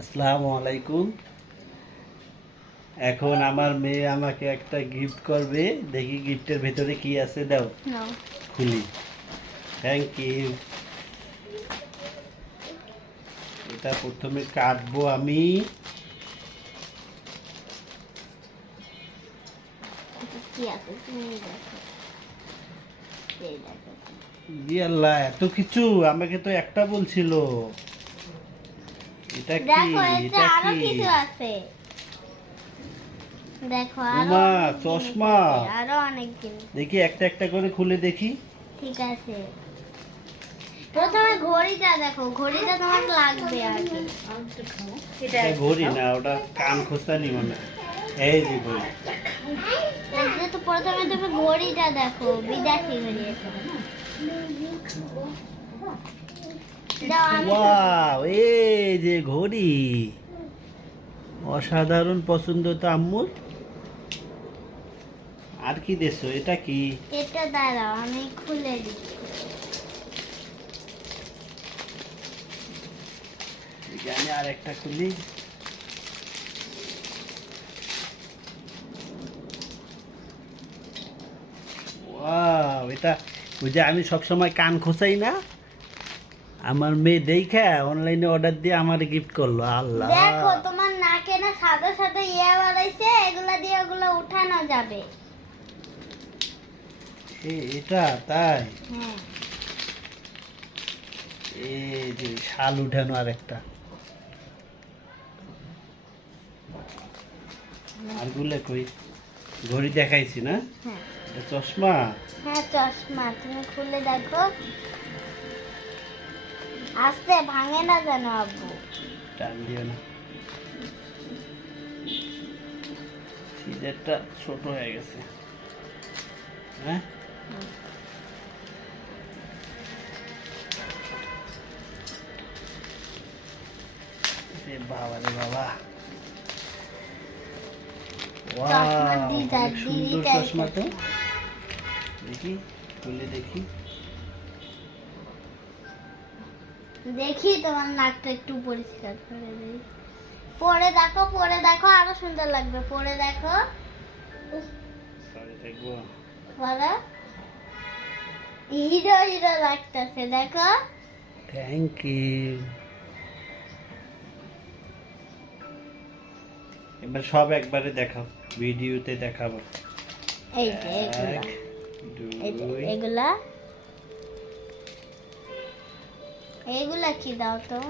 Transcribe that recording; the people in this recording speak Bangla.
আসসালামু আলাইকুম। এখন আমার মেয়ে আমাকে একটা গিফট করবে, দেখি গিফটের ভেতরে কি আছে। দাও নাও। খুলি। Thank you. এটা প্রথমে কাটবো আমি। এটা কি আছে তুমি দেখো। এই দেখো। আল্লাহ, এত কিছু! আমাকে তো একটা বলছিল। এটা কি? দেখো এতে এটা আরো কি? কিছু আছে। দেখো আরো উমা, অনেক জিনিস চশমা। আছে, আরো অনেক জিনিস। দেখি একটা একটা করে খুলে দেখি। ঠিক আছে, প্রথমে ঘড়িটা দেখো, ঘড়িটা তোমার লাগবে আগে। এটা ঘড়ি না, ওটা কান খোঁচানি মনে হয়। এই যে ঘড়ি। এটা তো প্রথমে তুমি ঘড়িটা দেখো, বিদেশি ঘড়ি এটা। দাও আমি ওয়াও, এই যে ঘড়ি! অসাধারণ পছন্দ তো আম্মুর। আর কি দেছো? এটা কি? এটা দাঁড়াও আমি খুলে দিচ্ছি। আমি আর একটা খুলি। ওয়াও, এটা ওই যে আমি সবসময় কান খোঁচাই না, আমার মেয়ে দেখা অনলাইনে অর্ডার দিয়ে আমার গিফট করলো। আল্লাহ! দেখো তোমার নাকে না সাদা সাদা ইয়ে বাড়াইছে, এগুলা দিয়ে ওগুলো উঠানো যাবে। এটা তাই? হ্যাঁ। এই যে শাল উঠানো আর একটা। আরগুলো কই? ঘড়ি দেখাইছি না? হ্যাঁ। এটা চশমা। হ্যাঁ চশমা, তুমি খুলে দেখো। আস্তে, ভাঙে না যেন আব্বু। টান দিও না, সিজারটা ছোট হয়ে গেছে। হ্যাঁ, বাবা রে বাবা! চশমার ওয়াও, ডিজাইন, অনেক সুন্দর ডিজিটাল চশমা তো। চশমা। দেখি, খুলে দেখি। দেখি তোমার নাকটা একটু পরিষ্কার করে দিই। পরে দেখো, পরে দেখো, আরো সুন্দর লাগবে। পরে দেখো, সরি, দেখবো। পরে হিরো হিরো লাগতেছে, দেখো। Thank you. এবার সব একবারে দেখাও, ভিডিওতে দেখাবো। এই যে এগুলা, এক, এই যে দুই। এগুলা, এগুলা কি দাও তো।